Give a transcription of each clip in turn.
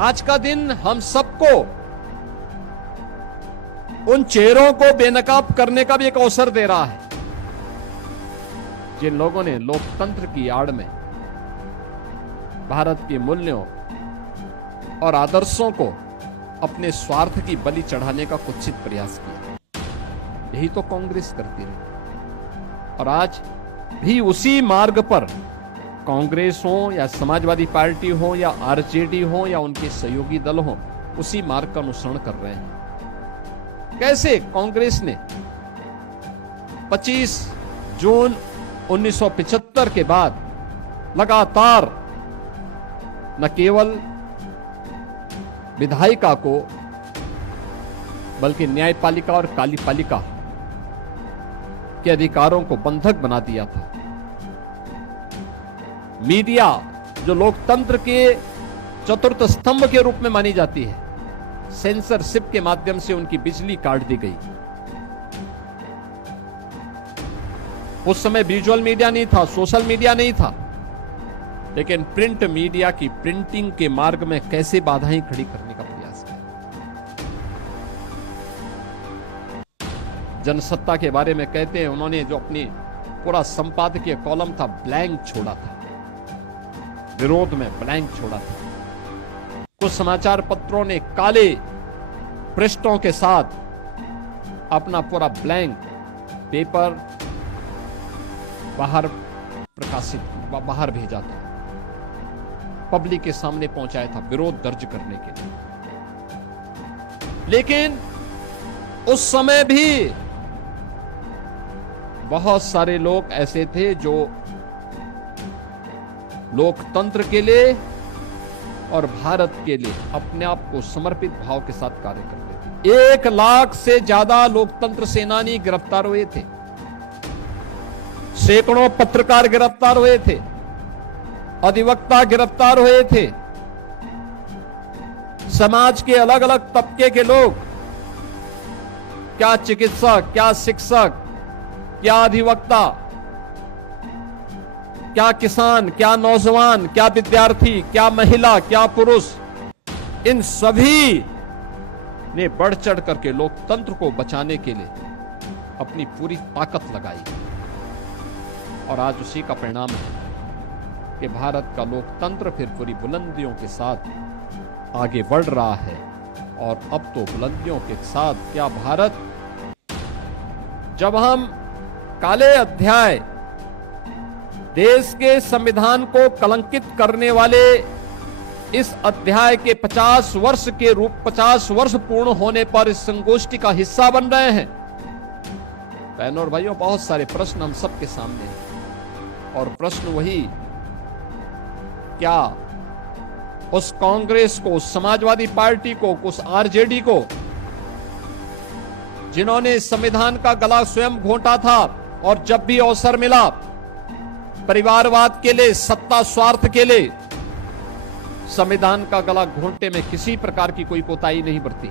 आज का दिन हम सबको उन चेहरों को बेनकाब करने का भी एक अवसर दे रहा है जिन लोगों ने लोकतंत्र की आड़ में भारत के मूल्यों और आदर्शों को अपने स्वार्थ की बलि चढ़ाने का कुत्सित प्रयास किया। यही तो कांग्रेस करती रही और आज भी उसी मार्ग पर कांग्रेस हो या समाजवादी पार्टी हो या आरजेडी हो या उनके सहयोगी दल हो, उसी मार्ग का अनुसरण कर रहे हैं। कैसे कांग्रेस ने 25 जून 1975 के बाद लगातार न केवल विधायिका को बल्कि न्यायपालिका और कार्यपालिका के अधिकारों को बंधक बना दिया था। मीडिया जो लोकतंत्र के चतुर्थ स्तंभ के रूप में मानी जाती है, सेंसरशिप के माध्यम से उनकी बिजली काट दी गई। उस समय विजुअल मीडिया नहीं था, सोशल मीडिया नहीं था, लेकिन प्रिंट मीडिया की प्रिंटिंग के मार्ग में कैसे बाधाएं खड़ी करने का प्रयास किया। जनसत्ता के बारे में कहते हैं उन्होंने जो अपनी पूरा संपादकीय कॉलम था ब्लैंक छोड़ा था, विरोध में ब्लैंक छोड़ा था। कुछ समाचार पत्रों ने काले पृष्ठों के साथ अपना पूरा ब्लैंक पेपर बाहर भेजा था, पब्लिक के सामने पहुंचाया था विरोध दर्ज करने के लिए। लेकिन उस समय भी बहुत सारे लोग ऐसे थे जो लोकतंत्र के लिए और भारत के लिए अपने आप को समर्पित भाव के साथ कार्य करते थे। 1 लाख से ज्यादा लोकतंत्र सेनानी गिरफ्तार हुए थे, सैकड़ों पत्रकार गिरफ्तार हुए थे, अधिवक्ता गिरफ्तार हुए थे, समाज के अलग अलग तबके के लोग, क्या चिकित्सक, क्या शिक्षक, क्या अधिवक्ता, क्या किसान, क्या नौजवान, क्या विद्यार्थी, क्या महिला, क्या पुरुष, इन सभी ने बढ़ चढ़ करके लोकतंत्र को बचाने के लिए अपनी पूरी ताकत लगाई। और आज उसी का परिणाम है कि भारत का लोकतंत्र फिर पूरी बुलंदियों के साथ आगे बढ़ रहा है। और अब तो बुलंदियों के साथ क्या भारत, जब हम काले अध्याय, देश के संविधान को कलंकित करने वाले इस अध्याय के 50 वर्ष पूर्ण होने पर इस संगोष्ठी का हिस्सा बन रहे हैं। बहनों और भाइयों, बहुत सारे प्रश्न हम सबके सामने हैं और प्रश्न वही, क्या उस कांग्रेस को, उस समाजवादी पार्टी को, उस आरजेडी को जिन्होंने संविधान का गला स्वयं घोंटा था और जब भी अवसर मिला परिवारवाद के लिए, सत्ता स्वार्थ के लिए संविधान का गला घोंटने में किसी प्रकार की कोई कोताही नहीं बरती,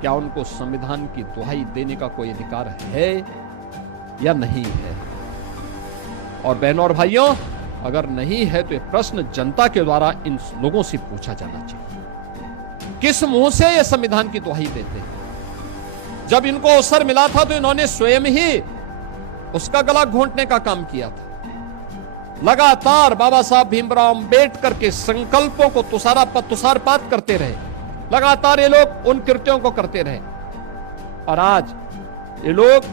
क्या उनको संविधान की दुहाई देने का कोई अधिकार है या नहीं है? और बहनों और भाइयों, अगर नहीं है तो ये प्रश्न जनता के द्वारा इन लोगों से पूछा जाना चाहिए, किस मुंह से ये संविधान की दुहाई देते हैं? जब इनको अवसर मिला था तो इन्होंने स्वयं ही उसका गला घोंटने का काम किया था। लगातार बाबा साहब भीमराव अंबेडकर के संकल्पों को तुषारपात करते रहे, लगातार ये लोग उन कृत्यों को करते रहे। और आज ये लोग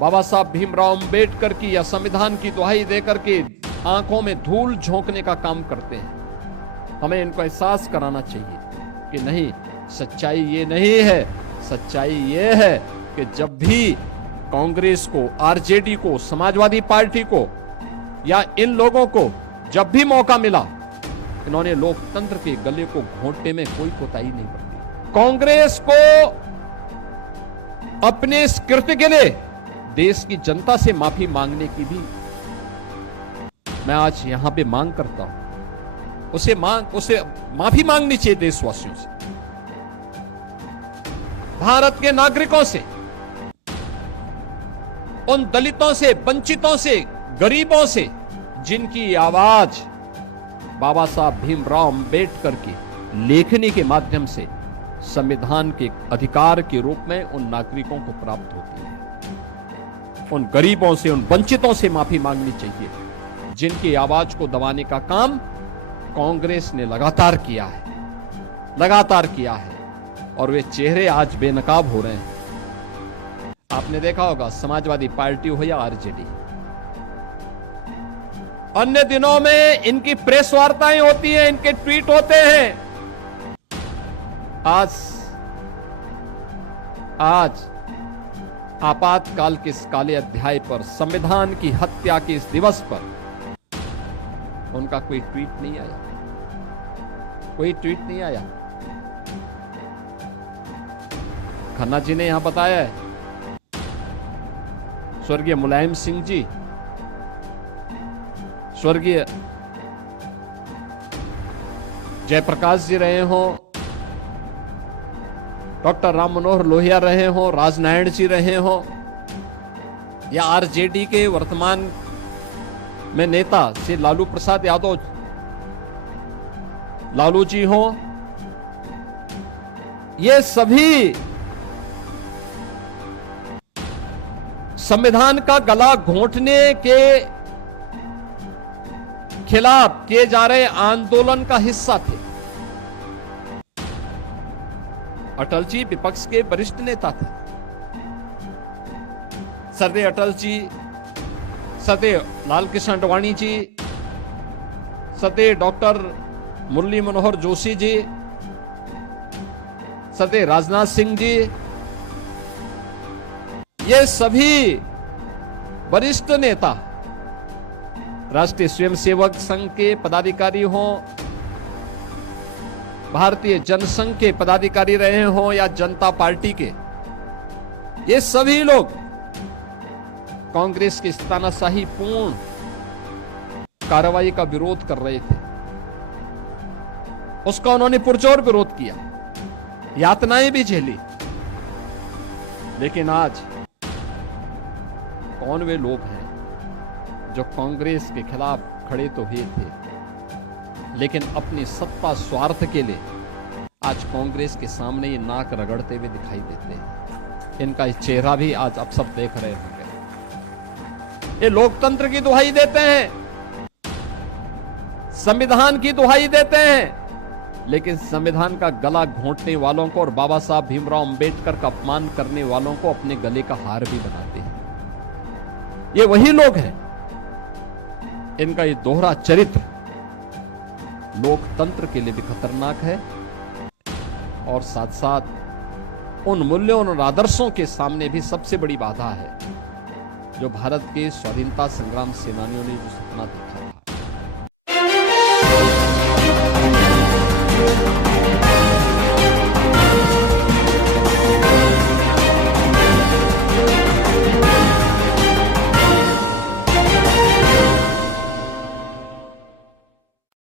बाबा साहब भीमराव अंबेडकर की या संविधान की दुहाई देकर के आंखों में धूल झोंकने का काम करते हैं। हमें इनको एहसास कराना चाहिए कि नहीं, सच्चाई ये नहीं है। सच्चाई ये है कि जब भी कांग्रेस को, आरजेडी को, समाजवादी पार्टी को या इन लोगों को जब भी मौका मिला, इन्होंने लोकतंत्र के गले को घोंटने में कोई कोताही नहीं बरती। कांग्रेस को अपने इस कृत्य के लिए देश की जनता से माफी मांगने की भी मैं आज यहां पे मांग करता हूं। उसे माफी मांगनी चाहिए देशवासियों से, भारत के नागरिकों से, उन दलितों से, वंचितों से, गरीबों से जिनकी आवाज बाबा साहब भीमराव अंबेडकर की लेखनी के माध्यम से संविधान के अधिकार के रूप में उन नागरिकों को प्राप्त होती है। उन गरीबों से, उन वंचितों से माफी मांगनी चाहिए जिनकी आवाज को दबाने का काम कांग्रेस ने लगातार किया है और वे चेहरे आज बेनकाब हो रहे हैं। आपने देखा होगा समाजवादी पार्टी हो या आरजेडी, अन्य दिनों में इनकी प्रेस वार्ताएं होती हैं, इनके ट्वीट होते हैं। आज आपातकाल के इस काले अध्याय पर, संविधान की हत्या के इस दिवस पर उनका कोई ट्वीट नहीं आया, कोई ट्वीट नहीं आया। खन्ना जी ने यहां बताया है, स्वर्गीय मुलायम सिंह जी, स्वर्गीय जयप्रकाश जी रहे हो, डॉक्टर राम मनोहर लोहिया रहे हो, राजनारायण जी रहे हो, या आरजेडी के वर्तमान में नेता श्री लालू प्रसाद यादव लालू जी हो, ये सभी संविधान का गला घोंटने के खिलाफ किए जा रहे आंदोलन का हिस्सा थे। अटल जी विपक्ष के वरिष्ठ नेता थे। सरदे अटल जी, सदे लालकृष्ण आडवाणी जी, सदे डॉक्टर मुरली मनोहर जोशी जी, सदे राजनाथ सिंह जी, ये सभी वरिष्ठ नेता राष्ट्रीय स्वयंसेवक संघ के पदाधिकारी हों, भारतीय जनसंघ के पदाधिकारी रहे हों या जनता पार्टी के, ये सभी लोग कांग्रेस की तानाशाही पूर्ण कार्रवाई का विरोध कर रहे थे। उसका उन्होंने पुरजोर विरोध किया, यातनाएं भी झेली। लेकिन आज कौन वे लोग हैं जो कांग्रेस के खिलाफ खड़े तो हुए थे, लेकिन अपनी सत्ता स्वार्थ के लिए आज कांग्रेस के सामने ये नाक रगड़ते हुए दिखाई देते हैं। इनका चेहरा भी आज आप सब देख रहे होंगे। ये लोकतंत्र की दुहाई देते हैं, संविधान की दुहाई देते हैं, लेकिन संविधान का गला घोंटने वालों को और बाबा साहब भीमराव अंबेडकर का अपमान करने वालों को अपने गले का हार भी बनाते हैं। ये वही लोग हैं। इनका ये दोहरा चरित्र लोकतंत्र के लिए भी खतरनाक है और साथ साथ उन मूल्यों और आदर्शों के सामने भी सबसे बड़ी बाधा है जो भारत के स्वाधीनता संग्राम सेनानियों ने जो सपना देखा।